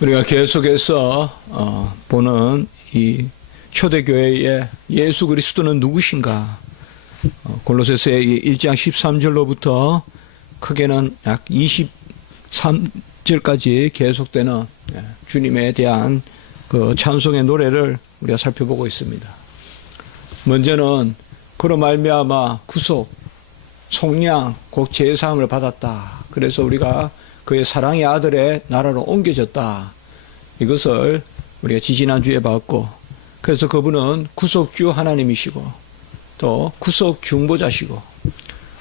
우리가 계속해서 보는 이 초대교회의 예수 그리스도는 누구신가? 골로새서 1장 13절로부터 크게는 약 23절까지 계속되는 주님에 대한 그 찬송의 노래를 우리가 살펴보고 있습니다. 먼저는 그로 말미암아 구속, 속량, 곧 제사함을 받았다. 그래서 우리가 그의 사랑의 아들의 나라로 옮겨졌다. 이것을 우리가 지지난주에 봤고, 그래서 그분은 구속주 하나님이시고 또 구속 중보자시고,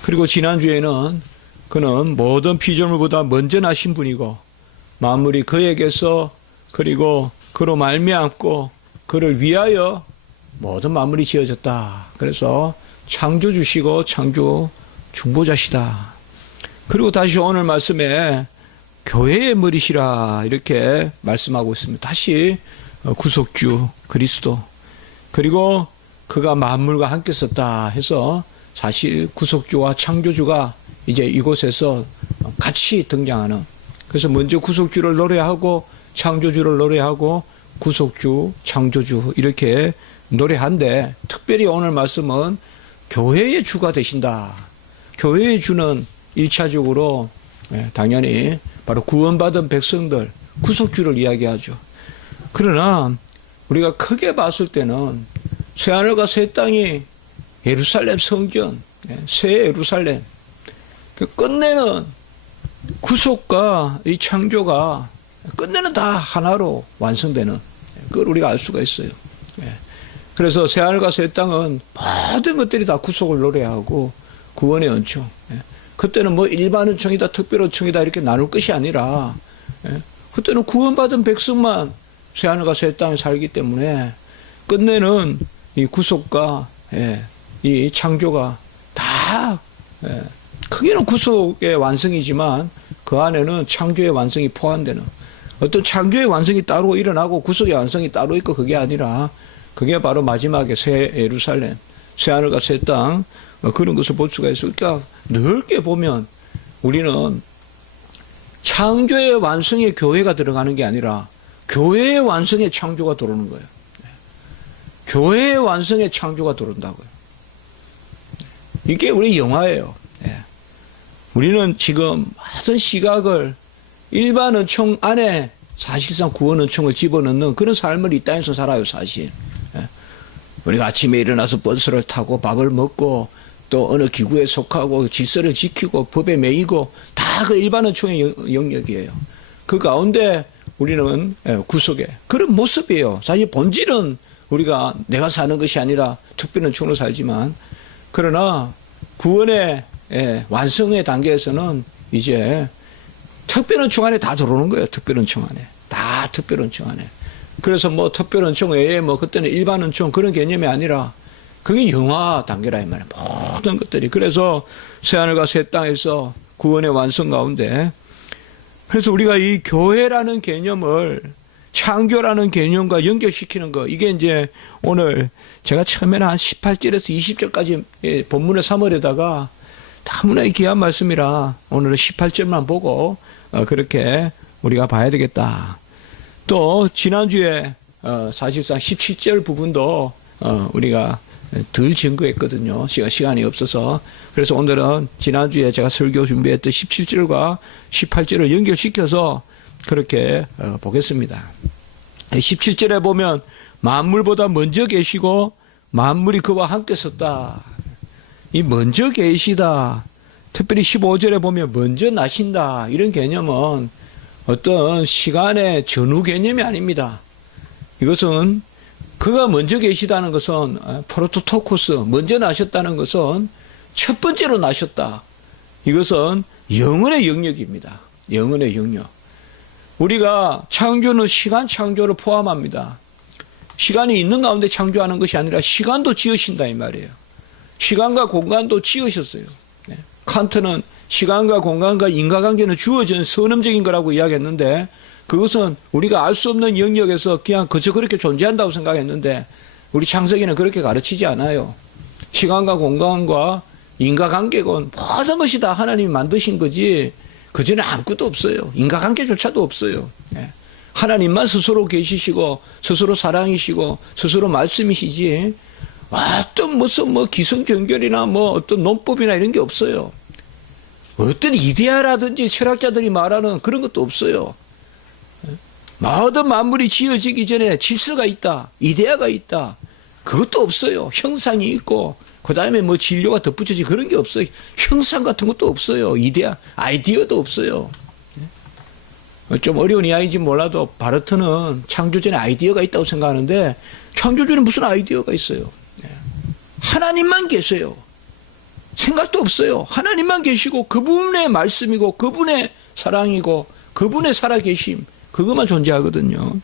그리고 지난주에는 그는 모든 피조물보다 먼저 나신 분이고 만물이 그에게서 그리고 그로 말미암고 그를 위하여 모든 만물이 지어졌다. 그래서 창조주시고 창조 중보자시다. 그리고 다시 오늘 말씀에 교회의 머리시라 이렇게 말씀하고 있습니다. 다시 구속주 그리스도, 그리고 그가 만물과 함께 썼다 해서 사실 구속주와 창조주가 이제 이곳에서 같이 등장하는, 그래서 먼저 구속주를 노래하고 창조주를 노래하고 구속주, 창조주 이렇게 노래한데, 특별히 오늘 말씀은 교회의 주가 되신다. 교회의 주는 1차적으로 당연히 바로 구원받은 백성들, 구속주를 이야기하죠. 그러나 우리가 크게 봤을 때는 새하늘과 새 땅이 예루살렘 성전, 새 예루살렘, 끝내는 구속과 이 창조가 끝내는 다 하나로 완성되는, 그걸 우리가 알 수가 있어요. 그래서 새하늘과 새 땅은 모든 것들이 다 구속을 노래하고 구원의 은총. 그때는 뭐 일반 은총이다 특별 은총이다 이렇게 나눌 것이 아니라 그때는 구원받은 백성만 새하늘과 새 땅에 살기 때문에 끝내는 이 구속과 이 창조가 다 크게는 구속의 완성이지만 그 안에는 창조의 완성이 포함되는, 어떤 창조의 완성이 따로 일어나고 구속의 완성이 따로 있고 그게 아니라 그게 바로 마지막에 새 예루살렘, 새하늘과 새 땅, 그런 것을 볼 수가 있어요. 그러니까 넓게 보면 우리는 창조의 완성에 교회가 들어가는 게 아니라 교회의 완성에 창조가 들어오는 거예요. 교회의 완성에 창조가 들어온다고요. 이게 우리 영화예요. 우리는 지금 모든 시각을 일반 은총 안에 사실상 구원 은총을 집어넣는 그런 삶을 이 땅에서 살아요, 사실. 우리가 아침에 일어나서 버스를 타고 밥을 먹고 또 어느 기구에 속하고 질서를 지키고 법에 매이고 다 그 일반 은총의 영역이에요. 그 가운데 우리는 구속의 그런 모습이에요. 사실 본질은 우리가 내가 사는 것이 아니라 특별 은총으로 살지만, 그러나 구원의 완성의 단계에서는 이제 특별 은총 안에 다 들어오는 거예요. 특별 은총 안에. 다 특별 은총 안에. 그래서 뭐 특별 은총 외에 뭐 그때는 일반 은총 그런 개념이 아니라 그게 영화 단계라 이 말이에요. 모든 것들이. 그래서 새하늘과 새 땅에서 구원의 완성 가운데, 그래서 우리가 이 교회라는 개념을 창조라는 개념과 연결시키는 거, 이게 이제 오늘 제가 처음에는 한 18절에서 20절까지 본문을 삼으려다가 너무나 귀한 말씀이라 오늘은 18절만 보고 그렇게 우리가 봐야 되겠다. 또 지난주에 사실상 17절 부분도 우리가 덜 증거했거든요. 시간이 없어서. 그래서 오늘은 지난주에 제가 설교 준비했던 17절과 18절을 연결시켜서 그렇게 보겠습니다. 17절에 보면 만물보다 먼저 계시고 만물이 그와 함께 섰다. 이 먼저 계시다. 특별히 15절에 보면 먼저 나신다. 이런 개념은 어떤 시간의 전후 개념이 아닙니다. 이것은 그가 먼저 계시다는 것은 프로토토코스, 먼저 나셨다는 것은 첫 번째로 나셨다. 이것은 영혼의 영역입니다. 영혼의 영역. 우리가 창조는 시간 창조를 포함합니다. 시간이 있는 가운데 창조하는 것이 아니라 시간도 지으신다 이 말이에요. 시간과 공간도 지으셨어요. 칸트는 시간과 공간과 인과관계는 주어진 선언적인 거라고 이야기했는데, 그것은 우리가 알 수 없는 영역에서 그냥 그저 그렇게 존재한다고 생각했는데 우리 창세기는 그렇게 가르치지 않아요. 시간과 공간과 인과관계건 모든 것이 다 하나님이 만드신 거지 그전에 아무것도 없어요. 인과관계조차도 없어요. 하나님만 스스로 계시시고 스스로 사랑이시고 스스로 말씀이시지 어떤 무슨 뭐 기승전결이나 뭐 어떤 논법이나 이런 게 없어요. 어떤 이데아라든지 철학자들이 말하는 그런 것도 없어요. 모든 만물이 지어지기 전에 질서가 있다. 이데아가 있다. 그것도 없어요. 형상이 있고 그 다음에 뭐 진료가 덧붙여지 그런 게 없어요. 형상 같은 것도 없어요. 이데아, 아이디어도 없어요. 좀 어려운 이야기인지 몰라도 바르트는 창조전에 아이디어가 있다고 생각하는데 창조전에 무슨 아이디어가 있어요. 하나님만 계세요. 생각도 없어요. 하나님만 계시고 그분의 말씀이고 그분의 사랑이고 그분의 살아계심 그것만 존재하거든요.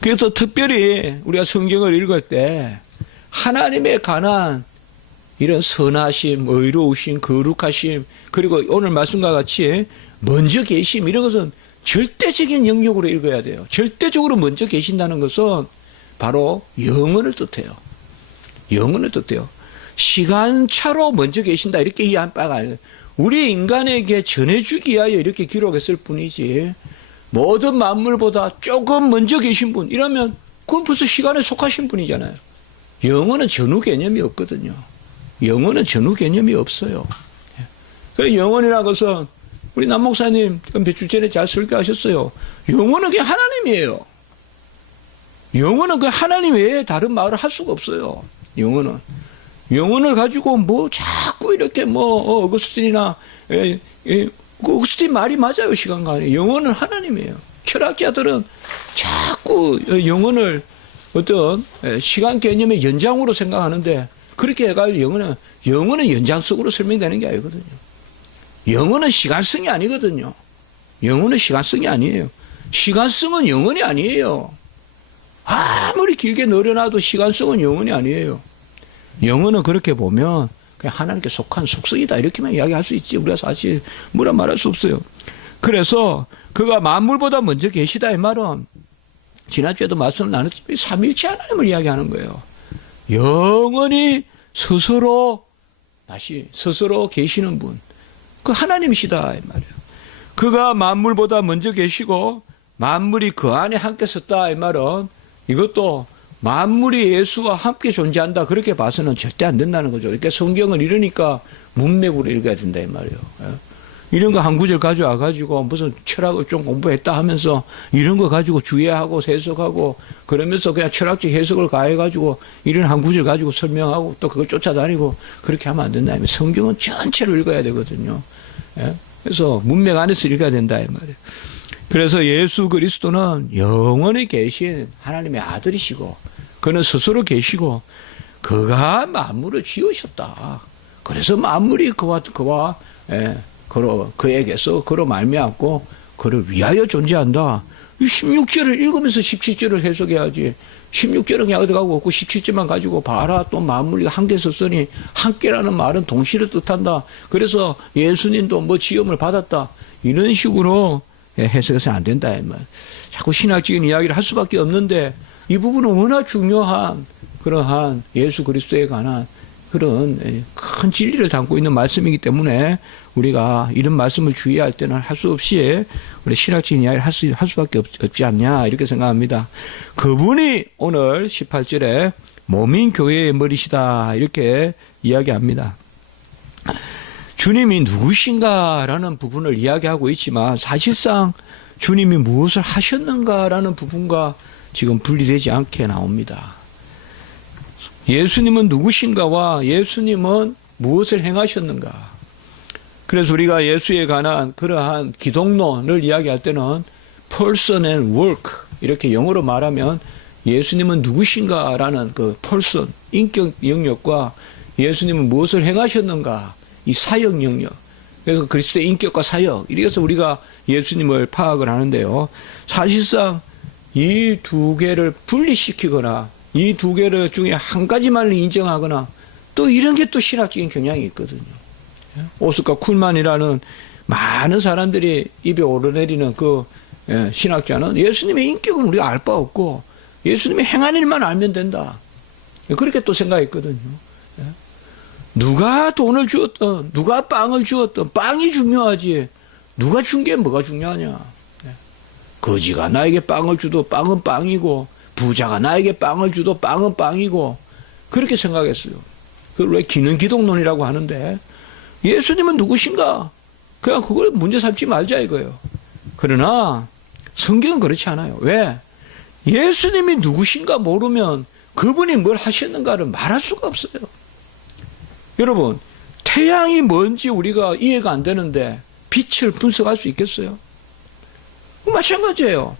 그래서 특별히 우리가 성경을 읽을 때 하나님에 관한 이런 선하심, 의로우심, 거룩하심 그리고 오늘 말씀과 같이 먼저 계심 이런 것은 절대적인 영역으로 읽어야 돼요. 절대적으로 먼저 계신다는 것은 바로 영원을 뜻해요. 영원을 뜻해요. 시간차로 먼저 계신다 이렇게 이해한 바가 아니에요. 우리 인간에게 전해주기 위하여 이렇게 기록했을 뿐이지 모든 만물보다 조금 먼저 계신 분 이러면 그건 벌써 시간에 속하신 분이잖아요. 영혼은 전후 개념이 없거든요. 영혼은 전후 개념이 없어요. 그 영혼이라는 것은 우리 남 목사님 몇 주 전에 잘 설교하셨어요. 영혼은 그냥 하나님이에요. 영혼은 그 하나님 외에 다른 말을 할 수가 없어요. 영혼을 가지고 뭐 자꾸 이렇게 뭐 어거스틴이나 어거스틴 말이 맞아요. 시간관에 영혼은 하나님이에요. 철학자들은 자꾸 영혼을 어떤 시간 개념의 연장으로 생각하는데 그렇게 해가지고 영혼은 연장성으로 설명되는 게 아니거든요. 영혼은 시간성이 아니거든요. 영혼은 시간성이 아니에요. 시간성은 영혼이 아니에요. 아무리 길게 늘어나도 시간성은 영혼이 아니에요. 영혼은 그렇게 보면 그냥 하나님께 속한 속성이다 이렇게만 이야기할 수 있지 우리가 사실 뭐라 말할 수 없어요. 그래서 그가 만물보다 먼저 계시다 이 말은 지난주에도 말씀을 나눴지만 삼위일체 하나님을 이야기하는 거예요. 영원히 스스로 계시는 분 그 하나님이시다 이 말이에요. 그가 만물보다 먼저 계시고 만물이 그 안에 함께 섰다 이 말은 이것도 만물이 예수와 함께 존재한다 그렇게 봐서는 절대 안 된다는 거죠. 그러니까 성경을 이러니까 문맥으로 읽어야 된다 이 말이에요. 이런 거 한 구절 가져와 가지고 무슨 철학을 좀 공부했다 하면서 이런 거 가지고 주의하고 해석하고 그러면서 그냥 철학적 해석을 가해 가지고 이런 한 구절 가지고 설명하고 또 그걸 쫓아다니고 그렇게 하면 안 된다. 성경은 전체를 읽어야 되거든요. 그래서 문맥 안에서 읽어야 된다 이 말이에요. 그래서 예수 그리스도는 영원히 계신 하나님의 아들이시고 그는 스스로 계시고 그가 만물을 지으셨다. 그래서 만물이 그에게서 그로 말미암고 그를 위하여 존재한다. 16절을 읽으면서 17절을 해석해야지. 16절은 그냥 어디 가고 없고 17절만 가지고 봐라 또 만물이 함께 섰으니 함께라는 말은 동시를 뜻한다. 그래서 예수님도 뭐 지음을 받았다. 이런 식으로 해석해서는 안 된다. 이 말. 자꾸 신학적인 이야기를 할 수밖에 없는데 이 부분은 워낙 중요한 그러한 예수 그리스도에 관한 그런 큰 진리를 담고 있는 말씀이기 때문에 우리가 이런 말씀을 주의할 때는 할 수 없이 우리 신학적인 이야기를 할 수밖에 없지 않냐 이렇게 생각합니다. 그분이 오늘 18절에 몸인 교회의 머리시다 이렇게 이야기합니다. 주님이 누구신가라는 부분을 이야기하고 있지만 사실상 주님이 무엇을 하셨는가라는 부분과 지금 분리되지 않게 나옵니다. 예수님은 누구신가와 예수님은 무엇을 행하셨는가. 그래서 우리가 예수에 관한 그러한 기독론을 이야기할 때는 person and work 이렇게 영어로 말하면 예수님은 누구신가라는 그 person, 인격 영역과 예수님은 무엇을 행하셨는가 이 사역 영역. 그래서 그리스도의 인격과 사역 이래서 우리가 예수님을 파악을 하는데요. 사실상 이 두 개를 분리시키거나 이 두 개를 중에 한 가지만을 인정하거나 또 이런 게 또 신학적인 경향이 있거든요. 오스카 쿨만이라는 많은 사람들이 입에 오르내리는 그 신학자는 예수님의 인격은 우리가 알 바 없고 예수님의 행한 일만 알면 된다. 그렇게 또 생각했거든요. 누가 돈을 주었든 누가 빵을 주었든 빵이 중요하지 누가 준 게 뭐가 중요하냐. 거지가 나에게 빵을 주도 빵은 빵이고 부자가 나에게 빵을 주도 빵은 빵이고 그렇게 생각했어요. 그걸 왜 기능기독론이라고 하는데 예수님은 누구신가? 그냥 그걸 문제 삼지 말자 이거예요. 그러나 성경은 그렇지 않아요. 왜? 예수님이 누구신가 모르면 그분이 뭘 하셨는가를 말할 수가 없어요. 여러분, 태양이 뭔지 우리가 이해가 안 되는데 빛을 분석할 수 있겠어요? 마찬가지예요.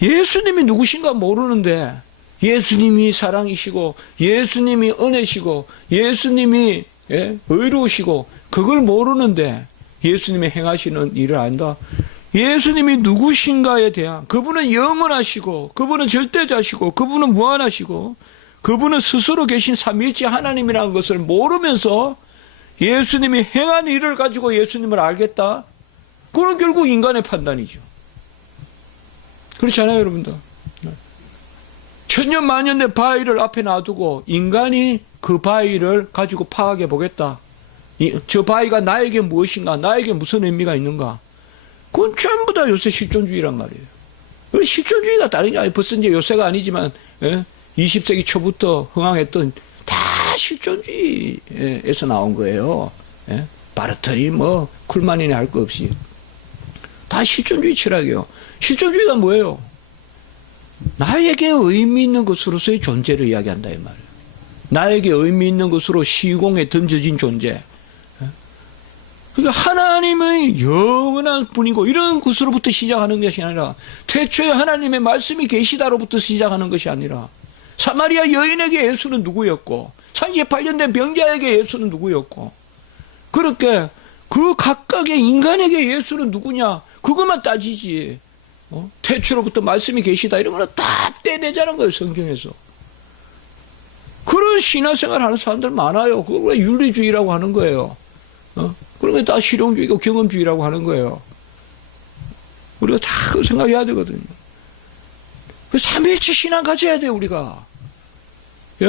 예수님이 누구신가 모르는데 예수님이 사랑이시고 예수님이 은혜시고 예수님이 의로우시고 그걸 모르는데 예수님이 행하시는 일을 안다. 예수님이 누구신가에 대한 그분은 영원하시고 그분은 절대자시고 그분은 무한하시고 그분은 스스로 계신 삼위일체 하나님이라는 것을 모르면서 예수님이 행한 일을 가지고 예수님을 알겠다? 그건 결국 인간의 판단이죠. 그렇지 않아요, 여러분들? 천년 만년 된 바위를 앞에 놔두고 인간이 그 바위를 가지고 파악해 보겠다. 저 바위가 나에게 무엇인가, 나에게 무슨 의미가 있는가. 그건 전부 다 요새 실존주의란 말이에요. 그리고 실존주의가 다른 게 아니에요. 벌써 이제 요새가 아니지만 20세기 초부터 흥황했던 다 실존주의에서 나온 거예요. 바르트니 뭐 쿨만이니 할 거 없이 다 실존주의 철학이에요. 실존주의가 뭐예요? 나에게 의미 있는 것으로서의 존재를 이야기한다 이 말이에요. 나에게 의미 있는 것으로 시공에 던져진 존재. 그러니까 하나님의 영원한 분이고 이런 것으로부터 시작하는 것이 아니라 태초에 하나님의 말씀이 계시다로부터 시작하는 것이 아니라 사마리아 여인에게 예수는 누구였고 38년 된 병자에게 예수는 누구였고 그렇게 그 각각의 인간에게 예수는 누구냐 그것만 따지지 태초로부터 말씀이 계시다 이런 거는 다 떼내자는 거예요. 성경에서. 그런 신화생활 하는 사람들 많아요. 그걸 왜 윤리주의라고 하는 거예요. 그런 게 다 실용주의고 경험주의라고 하는 거예요. 우리가 다 그 생각해야 되거든요. 그 삼위일체 신앙 가져야 돼요, 우리가.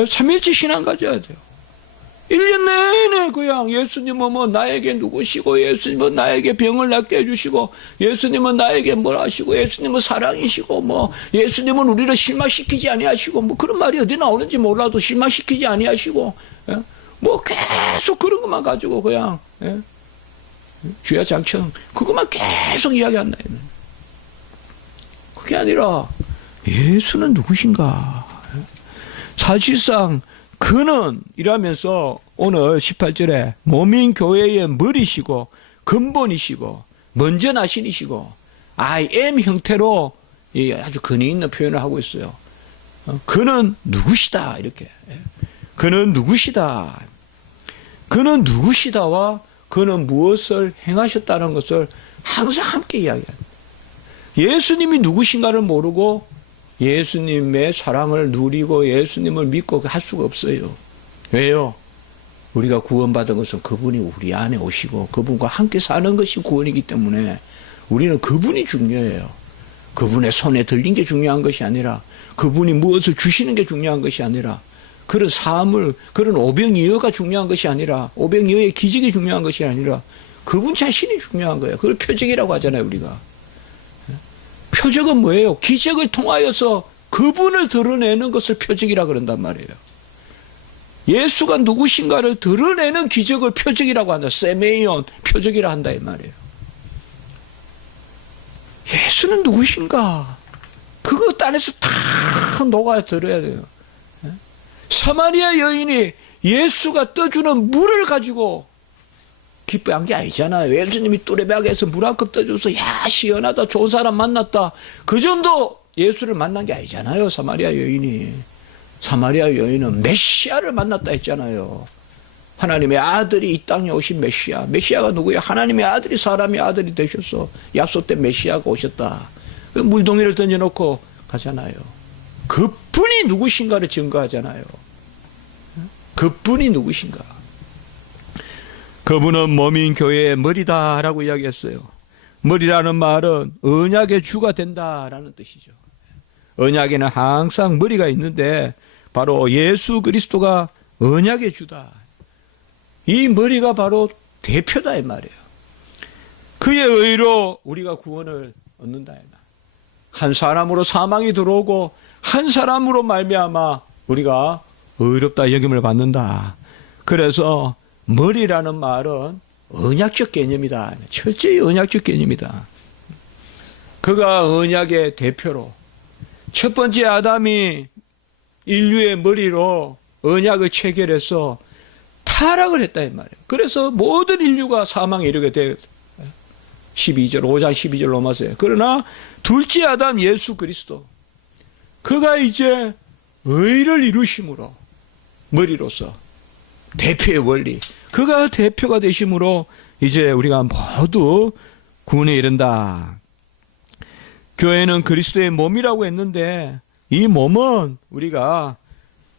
삼위일체 신앙 가져야 돼요. 1년 내내 그냥 예수님은 뭐 나에게 누구시고 예수님은 나에게 병을 낫게 해주시고 예수님은 나에게 뭘 하시고 예수님은 사랑이시고 뭐 예수님은 우리를 실망시키지 아니하시고 뭐 그런 말이 어디 나오는지 몰라도 실망시키지 아니하시고 뭐 계속 그런 것만 가지고 그냥 주야장천 그것만 계속 이야기한다. 그게 아니라 예수는 누구신가? 사실상 그는 이라면서 오늘 18절에 몸인 교회의 머리시고 근본이시고 먼저 나신이시고 I am 형태로 아주 근위 있는 표현을 하고 있어요. 그는 누구시다 이렇게. 그는 누구시다. 그는 누구시다와 그는 무엇을 행하셨다는 것을 항상 함께 이야기합니다. 예수님이 누구신가를 모르고 예수님의 사랑을 누리고 예수님을 믿고 할 수가 없어요. 왜요? 우리가 구원받은 것은 그분이 우리 안에 오시고 그분과 함께 사는 것이 구원이기 때문에 우리는 그분이 중요해요. 그분의 손에 들린 게 중요한 것이 아니라 그분이 무엇을 주시는 게 중요한 것이 아니라 그런 삶을 그런 오병이어가 중요한 것이 아니라 오병이어의 기적이 중요한 것이 아니라 그분 자신이 중요한 거예요. 그걸 표적이라고 하잖아요, 우리가. 표적은 뭐예요? 기적을 통하여서 그분을 드러내는 것을 표적이라고 그런단 말이에요. 예수가 누구신가를 드러내는 기적을 표적이라고 한다. 세메이온 표적이라 한다 이 말이에요. 예수는 누구신가? 그거 안에서 다 녹아 들어야 돼요. 사마리아 여인이 예수가 떠주는 물을 가지고 기뻐한 게 아니잖아요. 예수님이 뚜레박에서 물 한 컵 떠줘서 야 시원하다 좋은 사람 만났다. 그 정도 예수를 만난 게 아니잖아요. 사마리아 여인이. 사마리아 여인은 메시아를 만났다 했잖아요. 하나님의 아들이 이 땅에 오신 메시아. 메시아가 누구예요? 하나님의 아들이 사람의 아들이 되셔서 약속된 메시아가 오셨다. 물동이를 던져놓고 가잖아요. 그분이 누구신가를 증거하잖아요. 그분이 누구신가. 그분은 몸인 교회의 머리다라고 이야기했어요. 머리라는 말은 언약의 주가 된다라는 뜻이죠. 언약에는 항상 머리가 있는데 바로 예수 그리스도가 언약의 주다. 이 머리가 바로 대표다 이 말이에요. 그의 의로 우리가 구원을 얻는다 이 말. 한 사람으로 사망이 들어오고 한 사람으로 말미암아 우리가 의롭다 여김을 받는다. 그래서 머리라는 말은 언약적 개념이다. 철저히 언약적 개념이다. 그가 언약의 대표로 첫 번째 아담이 인류의 머리로 언약을 체결해서 타락을 했다 이 말이에요. 그래서 모든 인류가 사망에 이르게 돼 12절 5장 12절 로마서에. 그러나 둘째 아담 예수 그리스도 그가 이제 의를 이루심으로 머리로서 대표의 원리 그가 대표가 되심으로 이제 우리가 모두 구원에 이른다. 교회는 그리스도의 몸이라고 했는데 이 몸은 우리가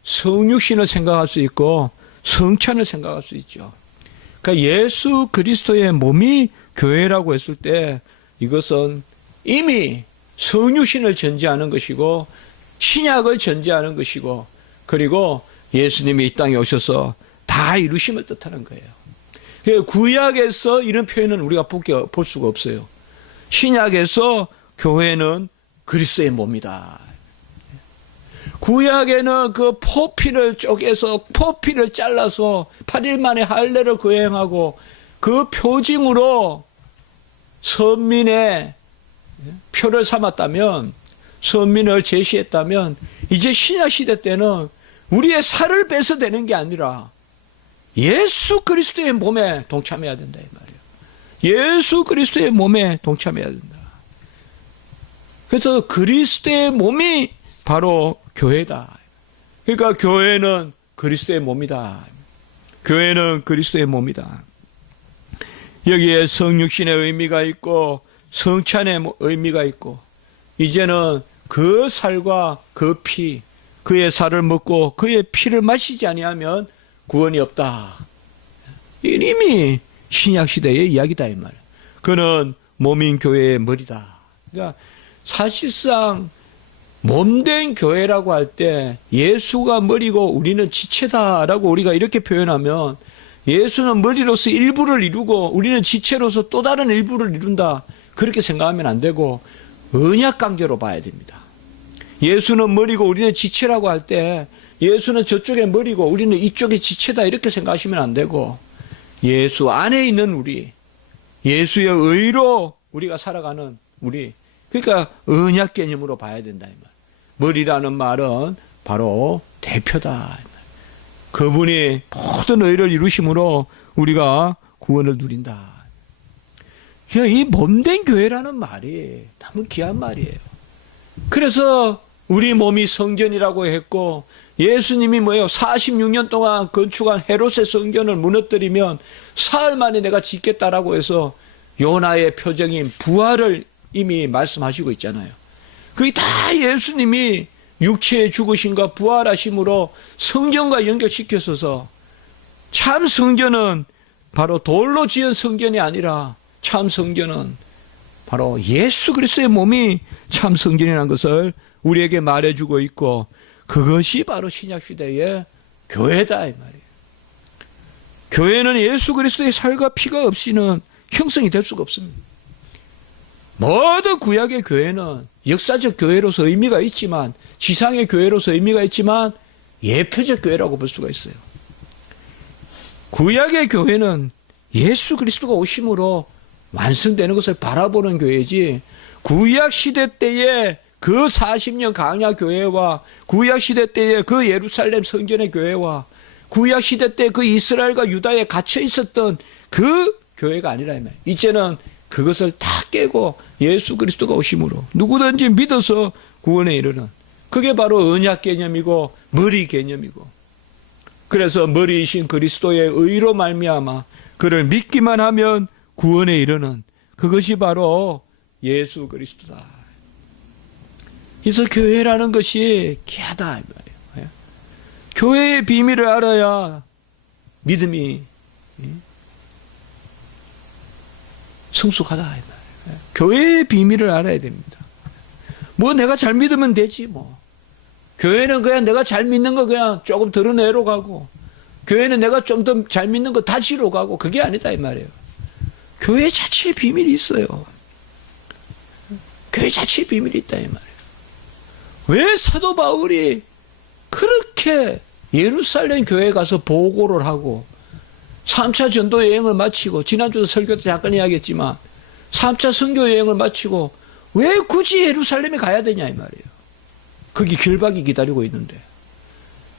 성육신을 생각할 수 있고 성찬을 생각할 수 있죠. 그러니까 예수 그리스도의 몸이 교회라고 했을 때 이것은 이미 성육신을 전제하는 것이고 신약을 전제하는 것이고 그리고 예수님이 이 땅에 오셔서 다 이루심을 뜻하는 거예요. 구약에서 이런 표현은 우리가 볼 수가 없어요. 신약에서 교회는 그리스도의 몸이다. 구약에는 그 포피를 쪼개서 포피를 잘라서 8일 만에 할례를 거행하고 그 표징으로 선민의 표를 삼았다면 선민을 제시했다면 이제 신약 시대 때는 우리의 살을 빼서 되는 게 아니라 예수 그리스도의 몸에 동참해야 된다 이 말이에요. 예수 그리스도의 몸에 동참해야 된다. 그래서 그리스도의 몸이 바로 교회다. 그러니까 교회는 그리스도의 몸이다. 교회는 그리스도의 몸이다. 여기에 성육신의 의미가 있고 성찬의 의미가 있고 이제는 그 살과 그 피, 그의 살을 먹고 그의 피를 마시지 아니하면 구원이 없다. 이미 신약시대의 이야기다 이 말이에요. 그는 몸인 교회의 머리다. 그러니까 사실상 몸된 교회라고 할 때 예수가 머리고 우리는 지체다라고 우리가 이렇게 표현하면 예수는 머리로서 일부를 이루고 우리는 지체로서 또 다른 일부를 이룬다. 그렇게 생각하면 안 되고 언약관계로 봐야 됩니다. 예수는 머리고 우리는 지체라고 할 때 예수는 저쪽에 머리고 우리는 이쪽에 지체다 이렇게 생각하시면 안 되고 예수 안에 있는 우리 예수의 의로 우리가 살아가는 우리 그러니까 언약 개념으로 봐야 된다 이 말. 머리라는 말은 바로 대표다. 그분이 모든 의를 이루심으로 우리가 구원을 누린다. 이 몸된 교회라는 말이 너무 귀한 말이에요. 그래서 우리 몸이 성전이라고 했고 예수님이 뭐예요? 46년 동안 건축한 헤롯의 성전을 무너뜨리면 사흘 만에 내가 짓겠다라고 해서 요나의 표적인 부활을 이미 말씀하시고 있잖아요. 그게 다 예수님이 육체의 죽으심과 부활하심으로 성전과 연결시켰어서 참 성전은 바로 돌로 지은 성전이 아니라 참 성전은 바로 예수 그리스도의 몸이 참 성전이라는 것을 우리에게 말해주고 있고 그것이 바로 신약시대의 교회다 이 말이에요. 교회는 예수 그리스도의 살과 피가 없이는 형성이 될 수가 없습니다. 모든 구약의 교회는 역사적 교회로서 의미가 있지만 지상의 교회로서 의미가 있지만 예표적 교회라고 볼 수가 있어요. 구약의 교회는 예수 그리스도가 오심으로 완성되는 것을 바라보는 교회지 구약 시대 때의 그 40년 강야 교회와 구약 시대 때의 그 예루살렘 성전의 교회와 구약 시대 때 그 이스라엘과 유다에 갇혀 있었던 그 교회가 아니라 이제는 그것을 다 깨고 예수 그리스도가 오심으로 누구든지 믿어서 구원에 이르는 그게 바로 언약 개념이고 머리 개념이고 그래서 머리이신 그리스도의 의로 말미암아 그를 믿기만 하면 구원에 이르는 그것이 바로 예수 그리스도다. 그래서 교회라는 것이 귀하다 이 말이에요. 교회의 비밀을 알아야 믿음이 성숙하다 이 말이에요. 교회의 비밀을 알아야 됩니다. 뭐 내가 잘 믿으면 되지 뭐. 교회는 그냥 내가 잘 믿는 거 그냥 조금 드러내러 가고 교회는 내가 좀 더 잘 믿는 거 다지러 가고 그게 아니다 이 말이에요. 교회 자체의 비밀이 있어요. 교회 자체의 비밀이 있다 이 말이에요. 왜 사도 바울이 그렇게 예루살렘 교회에 가서 보고를 하고 3차 전도 여행을 마치고, 지난주도 설교 때 잠깐 이야기했지만 3차 선교 여행을 마치고 왜 굳이 예루살렘에 가야 되냐 이 말이에요. 거기 길박이 기다리고 있는데.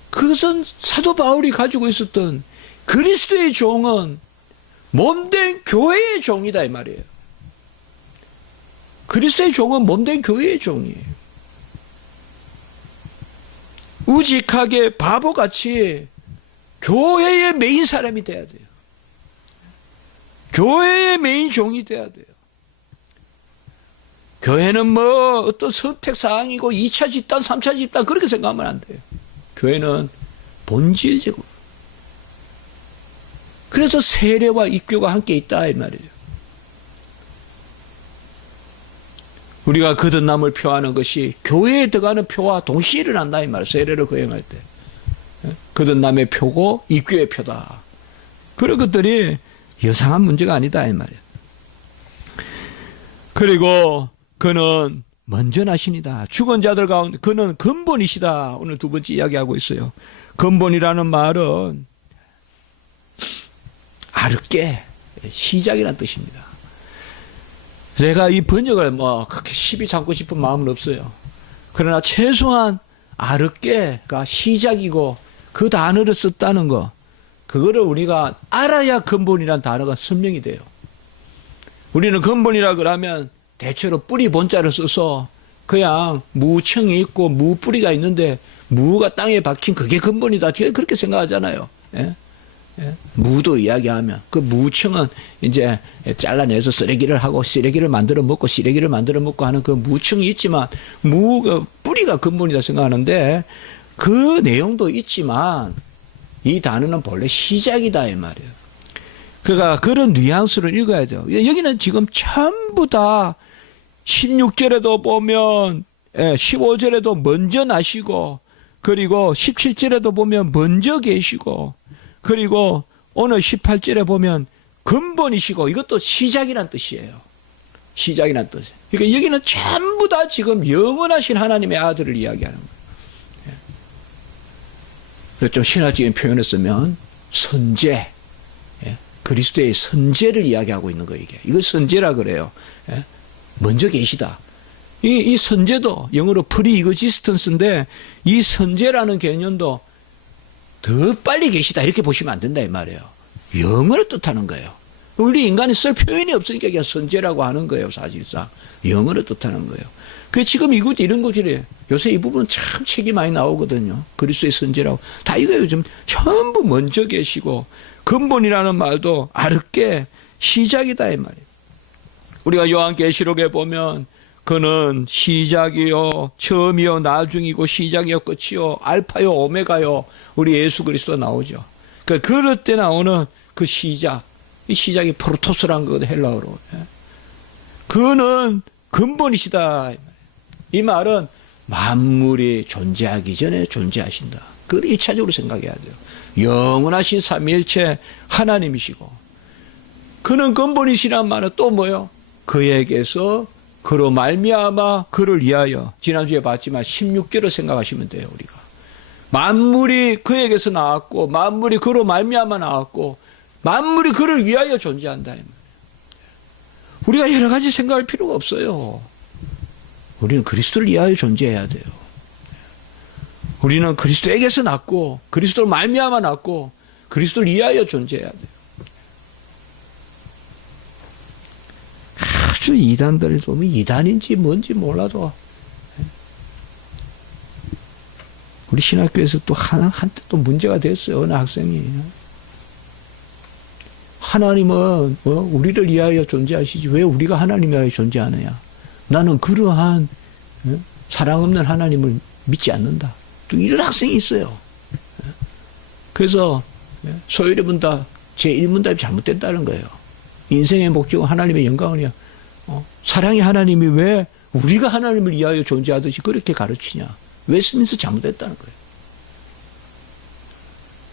그것은 사도 바울이 가지고 있었던 그리스도의 종은 몸된 교회의 종이다 이 말이에요. 그리스도의 종은 몸된 교회의 종이에요. 우직하게 바보같이 교회의 메인 사람이 돼야 돼요. 교회의 메인 종이 돼야 돼요. 교회는 뭐 어떤 선택사항이고 2차 집단, 3차 집단 그렇게 생각하면 안 돼요. 교회는 본질적으로. 그래서 세례와 입교가 함께 있다 이 말이에요. 우리가 거듭 남을 표하는 것이 교회에 들어가는 표와 동시에 일어난다 이 말이에요. 세례를 거행할 때. 거듭 남의 표고 입교의 표다. 그런 것들이 여상한 문제가 아니다 이 말이에요. 그리고 그는 먼저 나신이다. 죽은 자들 가운데 그는 근본이시다. 오늘 두 번째 이야기하고 있어요. 근본이라는 말은 아르게, 시작이라는 뜻입니다. 제가 이 번역을 뭐 그렇게 시비 삼고 싶은 마음은 없어요. 그러나 최소한 아르게가 시작이고 그 단어를 썼다는 거, 그거를 우리가 알아야 근본이라는 단어가 설명이 돼요. 우리는 근본이라 그러면 대체로 뿌리 본자를 써서 그냥 무청이 있고 무뿌리가 있는데 무가 땅에 박힌 그게 근본이다. 그렇게 생각하잖아요. 예? 예? 무도 이야기하면 그 무청은 이제 잘라내서 쓰레기를 하고 쓰레기를 만들어 먹고 쓰레기를 만들어 먹고 하는 그 무청이 있지만 그 뿌리가 근본이다 생각하는데 그 내용도 있지만 이 단어는 본래 시작이다 이 말이에요. 그러니까 그런 뉘앙스를 읽어야 돼요. 여기는 지금 전부 다 16절에도 보면 15절에도 먼저 나시고 그리고 17절에도 보면 먼저 계시고 그리고 오늘 18절에 보면 근본이시고 이것도 시작이란 뜻이에요. 시작이란 뜻이에요. 그러니까 여기는 전부 다 지금 영원하신 하나님의 아들을 이야기하는 거예요. 그래서 좀 신화적인 표현을 쓰면 선제, 그리스도의 선제를 이야기하고 있는 거예요. 이거 선제라 그래요. 먼저 계시다. 이 선제도 영어로 pre-existence인데 이 선제라는 개념도 더 빨리 계시다 이렇게 보시면 안 된다 이 말이에요. 영어를 뜻하는 거예요. 우리 인간이 쓸 표현이 없으니까 그냥 선제라고 하는 거예요. 사실상 영어를 뜻하는 거예요. 그 지금 이런 구절이에요. 요새 이 부분 참 책이 많이 나오거든요. 그리스도의 선제라고 다 이거예요. 좀 전부 먼저 계시고 근본이라는 말도 아르게 시작이다 이 말이에요. 우리가 요한계시록에 보면 그는 시작이요 처음이요 나중이고 시작이요 끝이요 알파요 오메가요 우리 예수 그리스도 나오죠. 그러니까 그럴 때 나오는 그 시작, 이 시작이 프로토스라는 거거든 헬라어로. 그는 근본이시다. 이 말은 만물이 존재하기 전에 존재하신다. 그걸 1차적으로 생각해야 돼요. 영원하신 삼위일체 하나님이시고 그는 근본이시란 말은 또 뭐요? 그에게서 그로 말미암아 그를 위하여 지난주에 봤지만 16절을 생각하시면 돼요. 우리가 만물이 그에게서 나왔고 만물이 그로 말미암아 나왔고 만물이 그를 위하여 존재한다. 우리가 여러 가지 생각할 필요가 없어요. 우리는 그리스도를 위하여 존재해야 돼요. 우리는 그리스도에게서 났고 그리스도를 말미암아 났고 그리스도를 위하여 존재해야 돼요. 아주 이단들이 보면 이단인지 뭔지 몰라도 우리 신학교에서 또 한때 또 문제가 됐어요. 어느 학생이 하나님은 우리를 위하여 존재하시지 왜 우리가 하나님을 위하여 존재하느냐. 나는 그러한 사랑 없는 하나님을 믿지 않는다. 또 이런 학생이 있어요. 그래서 소위 본다 제 1문답이 잘못됐다는 거예요. 인생의 목적은 하나님의 영광이야. 사랑의 하나님이 왜 우리가 하나님을 위하여 존재하듯이 그렇게 가르치냐. 웨스트민스터 잘못됐다는 거예요.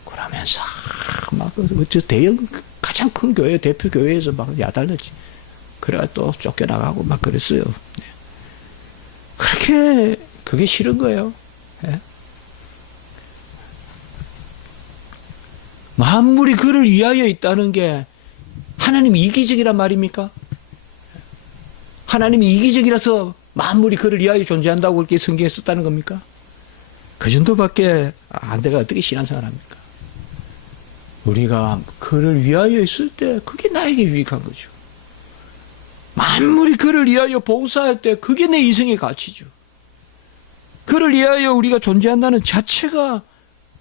그러면서 막 어째 대형 가장 큰 교회 대표 교회에서 막 야단냈지. 그래가 또 쫓겨나가고 막 그랬어요. 그게 싫은 거예요. 예? 만물이 그를 위하여 있다는 게 하나님이 이기적이란 말입니까? 하나님이 이기적이라서 만물이 그를 위하여 존재한다고 그렇게 성경에 썼다는 겁니까? 그 정도밖에 안 돼가 어떻게 신앙생활 합니까? 우리가 그를 위하여 있을 때 그게 나에게 유익한 거죠. 만물이 그를 위하여 봉사할 때 그게 내 인생의 가치죠. 그를 위하여 우리가 존재한다는 자체가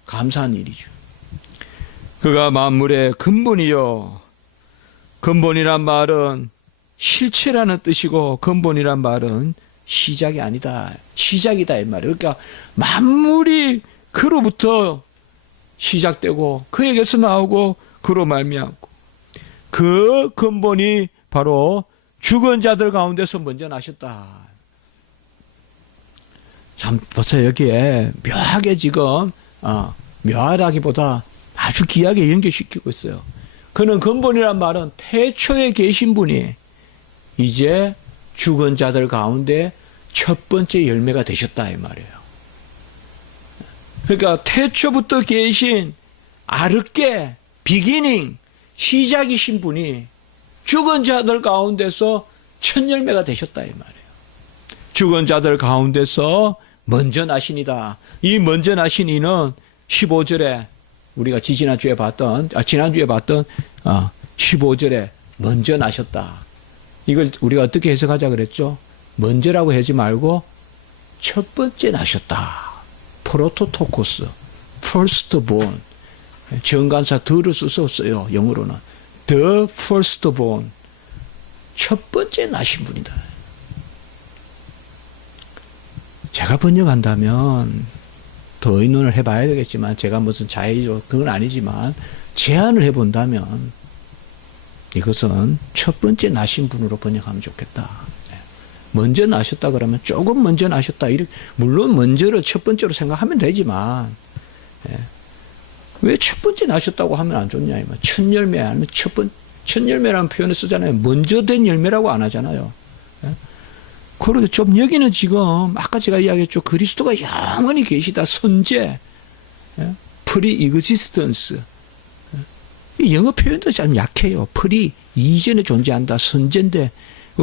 감사한 일이죠. 그가 만물의 근본이요. 근본이란 말은 실체라는 뜻이고 근본이란 말은 시작이 아니다. 시작이다 이 말이에요. 그러니까 만물이 그로부터 시작되고 그에게서 나오고 그로 말미암고 그 근본이 바로 죽은 자들 가운데서 먼저 나셨다. 참 보세요. 여기에 묘하게 지금 묘하다기보다 아주 귀하게 연결시키고 있어요. 그는 근본이란 말은 태초에 계신 분이 이제 죽은 자들 가운데 첫 번째 열매가 되셨다 이 말이에요. 그러니까 태초부터 계신 아르케 비기닝 시작이신 분이 죽은 자들 가운데서 첫 열매가 되셨다 이 말이에요. 죽은 자들 가운데서 먼저 나시니다. 이 먼저 나신 이는 15절에 우리가 지난주에 봤던 15절에 먼저 나셨다. 이걸 우리가 어떻게 해석하자 그랬죠? 먼저라고 하지 말고 첫 번째 나셨다. 프로토토코스, firstborn. 정관사 더를 썼어요. 영어로는. The firstborn. 첫 번째 나신 분이다. 제가 번역한다면 더 의논을 해봐야 되겠지만 제가 무슨 자의적 그건 아니지만 제안을 해본다면 이것은 첫 번째 나신 분으로 번역하면 좋겠다. 먼저 나셨다 그러면 조금 먼저 나셨다. 물론 먼저를 첫 번째로 생각하면 되지만 왜 첫 번째 나셨다고 하면 안 좋냐. 첫 열매 아니면 첫 열매라는 표현을 쓰잖아요. 먼저 된 열매라고 안 하잖아요. 그리고 좀 여기는 지금 아까 제가 이야기했죠. 그리스도가 영원히 계시다. 선제, pre-existence. 영어 표현도 참 약해요. pre, 이전에 존재한다. 선제인데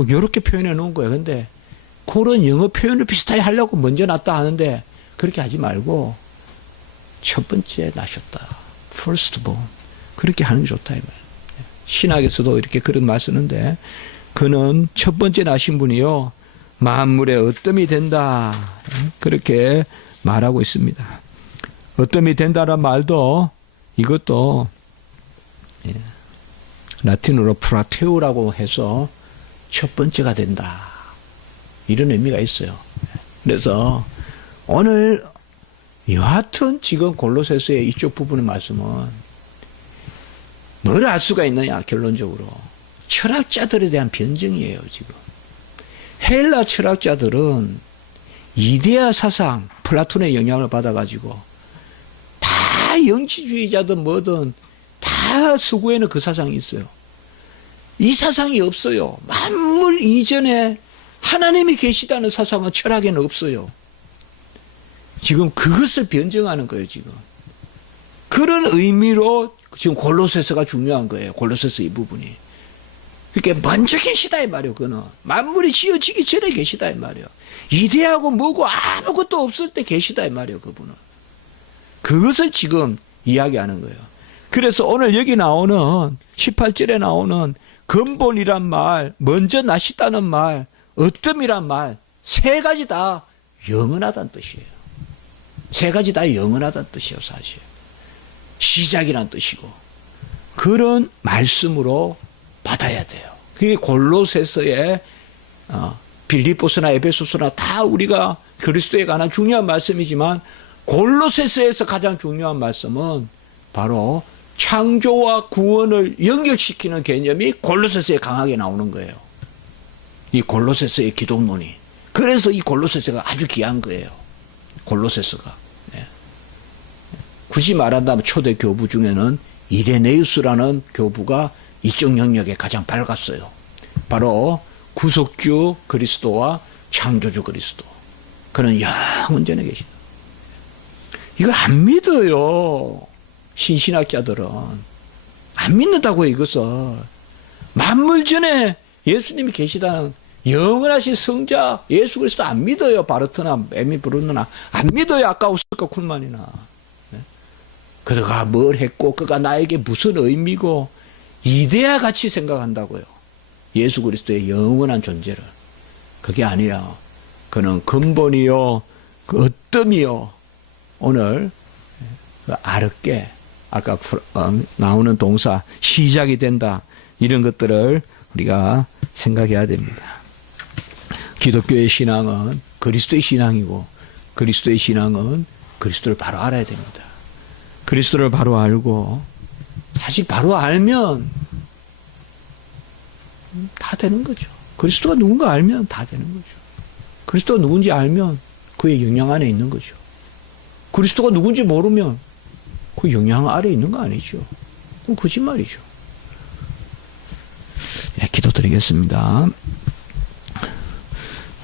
이렇게 표현해 놓은 거예요. 근데 그런 영어 표현을 비슷하게 하려고 먼저 났다 하는데 그렇게 하지 말고 첫 번째 나셨다. firstborn. 그렇게 하는 게 좋다. 이 말이에요. 신학에서도 이렇게 그런 말 쓰는데 그는 첫 번째 나신 분이요. 만물의 어뜸이 된다. 그렇게 말하고 있습니다. 어뜸이 된다는 말도 이것도 라틴어로 프라테우라고 해서 첫 번째가 된다. 이런 의미가 있어요. 그래서 오늘 여하튼 지금 골로새서의 이쪽 부분의 말씀은 뭘 알 수가 있느냐 결론적으로 철학자들에 대한 변증이에요. 지금 헬라 철학자들은 이데아 사상 플라톤의 영향을 받아가지고 다 영지주의자든 뭐든 다 서구에는 그 사상이 있어요. 이 사상이 없어요. 만물 이전에 하나님이 계시다는 사상은 철학에는 없어요. 지금 그것을 변증하는 거예요. 지금 그런 의미로 지금 골로새서가 중요한 거예요. 골로새서 이 부분이. 그러니까 먼저 계시다 이 말이에요. 그는 만물이 지어지기 전에 계시다 이 말이에요. 이데아고 뭐고 아무것도 없을 때 계시다 이 말이에요. 그분은. 그것을 지금 이야기하는 거예요. 그래서 오늘 여기 나오는 18절에 나오는 근본이란 말, 먼저 나시다는 말, 어뜸이란 말, 세 가지 다 영원하다는 뜻이에요. 세 가지 다 영원하다는 뜻이에요. 사실. 시작이란 뜻이고 그런 말씀으로 받아야 돼요. 그게 골로새서의 빌립보서나 에베소서나 다 우리가 그리스도에 관한 중요한 말씀이지만 골로새서에서 가장 중요한 말씀은 바로 창조와 구원을 연결시키는 개념이 골로새서에 강하게 나오는 거예요. 이 골로새서의 기독론이. 그래서 이 골로새서가 아주 귀한 거예요. 골로새서가. 굳이 말한다면 초대 교부 중에는 이레네우스라는 교부가 이쪽 영역에 가장 밝았어요. 바로 구속주 그리스도와 창조주 그리스도. 그는 영원 전에 계시다. 이걸 안 믿어요. 신신학자들은. 안 믿는다고요, 이것을. 만물 전에 예수님이 계시다는 영원하신 성자 예수 그리스도 안 믿어요. 바르트나 에미 브루너나 안 믿어요. 아까우스카 쿨만이나. 그가 뭘 했고 그가 나에게 무슨 의미고 이데아 같이 생각한다고요. 예수 그리스도의 영원한 존재를. 그게 아니라 그는 근본이요 그 어뜸이요 오늘 그 아르게 아까 나오는 동사 시작이 된다. 이런 것들을 우리가 생각해야 됩니다. 기독교의 신앙은 그리스도의 신앙이고 그리스도의 신앙은 그리스도를 바로 알아야 됩니다. 그리스도를 바로 알고 사실 바로 알면 다 되는 거죠. 그리스도가 누군가 알면 다 되는 거죠. 그리스도가 누군지 알면 그의 영향 안에 있는 거죠. 그리스도가 누군지 모르면 그 영향 아래 있는 거 아니죠. 그건 거짓말이죠. 네, 기도드리겠습니다.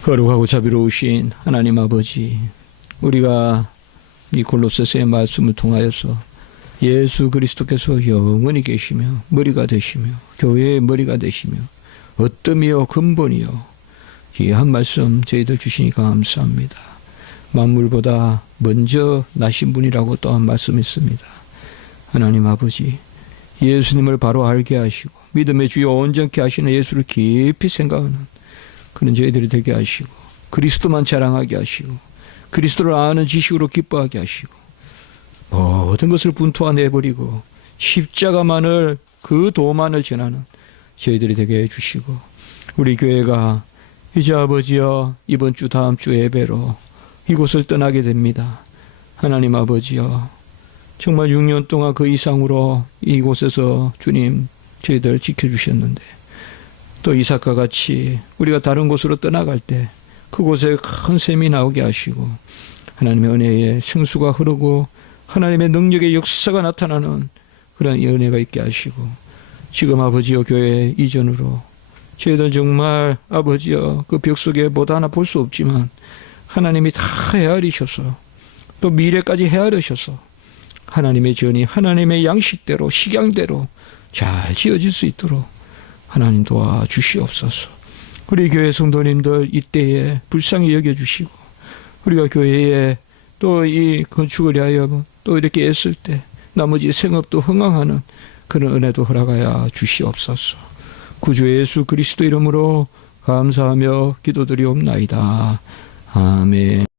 거룩하고 자비로우신 하나님 아버지, 우리가 이 골로새서의 말씀을 통하여서 예수 그리스도께서 영원히 계시며 머리가 되시며 교회의 머리가 되시며 어뜸이요 근본이요 귀한 말씀 저희들 주시니 감사합니다. 만물보다 먼저 나신 분이라고 또한 말씀했습니다. 하나님 아버지, 예수님을 바로 알게 하시고 믿음의 주요 온전케 하시는 예수를 깊이 생각하는 그런 저희들이 되게 하시고 그리스도만 자랑하게 하시고 그리스도를 아는 지식으로 기뻐하게 하시고 모든 것을 분투화내버리고 십자가만을 그 도만을 전하는 저희들이 되게 해주시고 우리 교회가 이제 아버지여 이번 주 다음 주 예배로 이곳을 떠나게 됩니다. 하나님 아버지여 정말 6년 동안 그 이상으로 이곳에서 주님 저희들 지켜주셨는데 또 이삭과 같이 우리가 다른 곳으로 떠나갈 때 그곳에 큰 샘이 나오게 하시고 하나님의 은혜의 생수가 흐르고 하나님의 능력의 역사가 나타나는 그런 은혜가 있게 하시고 지금 아버지여 교회 이전으로 저희들 정말 아버지여 그 벽 속에 뭐다 하나 볼 수 없지만 하나님이 다 헤아리셔서 또 미래까지 헤아리셔서 하나님의 전이 하나님의 양식대로 식양대로 잘 지어질 수 있도록 하나님 도와주시옵소서. 우리 교회 성도님들 이때에 불쌍히 여겨주시고 우리가 교회에 또 이 건축을 위하여 또 이렇게 애쓸 때 나머지 생업도 흥황하는 그런 은혜도 허락하여 주시옵소서. 구주 예수 그리스도 이름으로 감사하며 기도드리옵나이다. 아멘.